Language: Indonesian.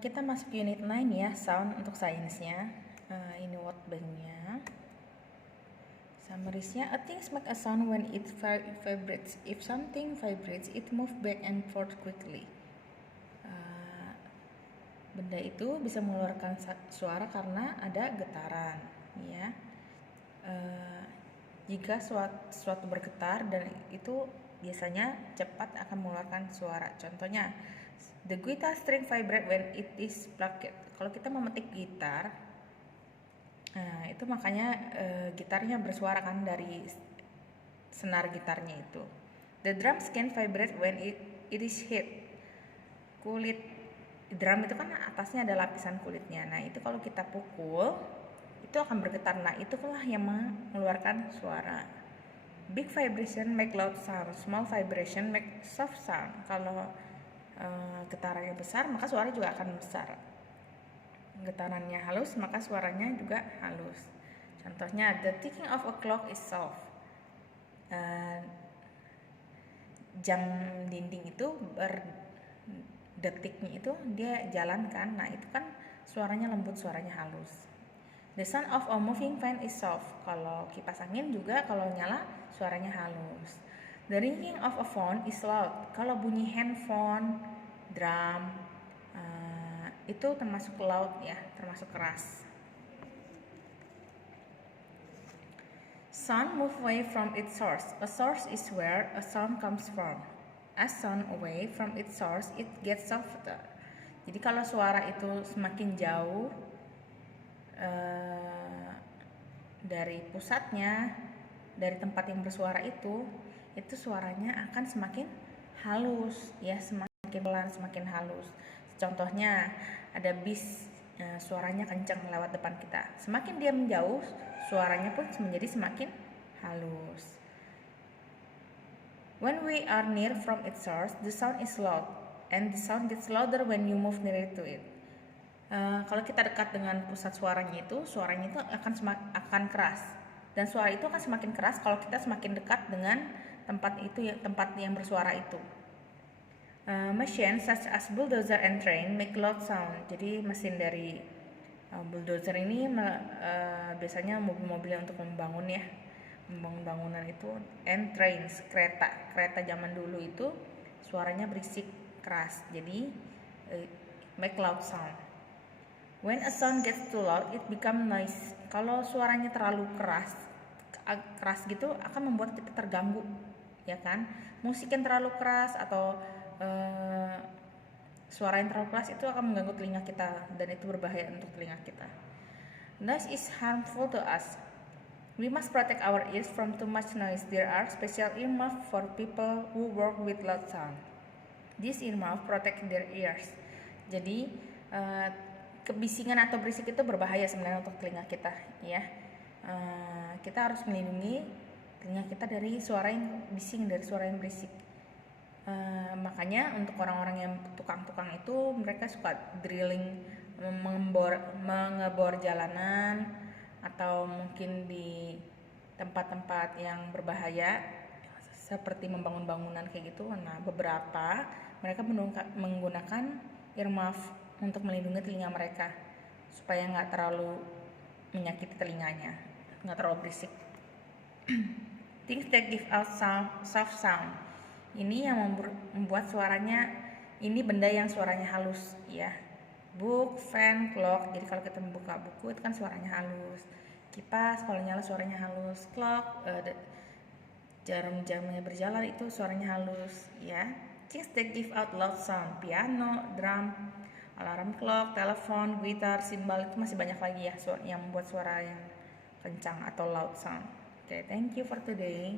Kita masuk unit 9 ya, sound untuk sainsnya. Ini word banknya. Summaries-nya, a thing makes a sound when it vibrates. If something vibrates, it moves back and forth quickly. Benda itu bisa mengeluarkan suara karena ada getaran, ya. Jika suatu bergetar dan itu biasanya cepat akan mengeluarkan suara. Contohnya, the guitar string vibrate when it is plucked. Kalau kita memetik gitar, itu makanya gitarnya bersuara kan dari senar gitarnya itu. The drum can vibrate when it is hit. Kulit drum itu kan atasnya ada lapisan kulitnya. Nah, itu kalau kita pukul itu akan bergetar. Nah, itulah yang mengeluarkan suara. Big vibration make loud sound, small vibration make soft sound. Kalau getarannya besar, maka suara juga akan besar. Getarannya halus, maka suaranya juga halus. Contohnya, the ticking of a clock is soft. Jam dinding itu berdetiknya itu dia jalan kan, nah itu kan suaranya lembut, suaranya halus. The sound of a moving fan is soft. Kalau kipas angin juga kalau nyala suaranya halus. The ringing of a phone is loud. Kalau bunyi handphone, drum, itu termasuk loud ya, termasuk keras. Sound move away from its source. A source is where a sound comes from. As sound away from its source, it gets softer. Jadi kalau suara itu semakin jauh dari pusatnya, dari tempat yang bersuara itu suaranya akan semakin halus ya, semakin pelan, semakin halus. Contohnya ada bis, suaranya kencang lewat depan kita. Semakin dia menjauh, suaranya pun menjadi semakin halus. When we are near from its source, the sound is loud, and the sound gets louder when you move nearer to it. Kalau kita dekat dengan pusat suaranya itu akan keras, dan suara itu akan semakin keras kalau kita semakin dekat dengan tempat yang bersuara itu. Machines such as bulldozer and train make loud sound. Jadi mesin dari bulldozer ini biasanya mobil-mobil untuk membangun bangunan itu, and trains, kereta zaman dulu itu suaranya berisik keras, jadi make loud sound. When a sound gets too loud, it become noise. Kalau suaranya terlalu keras gitu akan membuat kita terganggu, ya kan? Musik yang terlalu keras atau suara yang terlalu keras itu akan mengganggu telinga kita, dan itu berbahaya untuk telinga kita. Noise is harmful to us. We must protect our ears from too much noise. There are special earmuffs for people who work with loud sound. These earmuffs protect their ears. Jadi kebisingan atau berisik itu berbahaya sebenarnya untuk telinga kita, ya. Kita harus melindungi telinga kita dari suara yang bising, dari suara yang berisik. Makanya untuk orang-orang yang tukang-tukang itu, mereka suka drilling, mengebor jalanan, atau mungkin di tempat-tempat yang berbahaya seperti membangun bangunan kayak gitu. Nah, beberapa mereka menggunakan earmuff untuk melindungi telinga mereka supaya nggak terlalu menyakiti telinganya, nggak terlalu berisik. Things that give out soft sound. Ini yang membuat suaranya, ini benda yang suaranya halus ya. Book, fan, clock. Jadi kalau kita membuka buku itu kan suaranya halus. Kipas kalau nyala suaranya halus. Clock, jarum-jarumnya berjalan itu suaranya halus ya. Things that give out loud sound. Piano, drum, alarm clock, telepon, gitar, simbal, itu masih banyak lagi ya yang membuat suara yang kencang atau loud sound. Okay, thank you for today.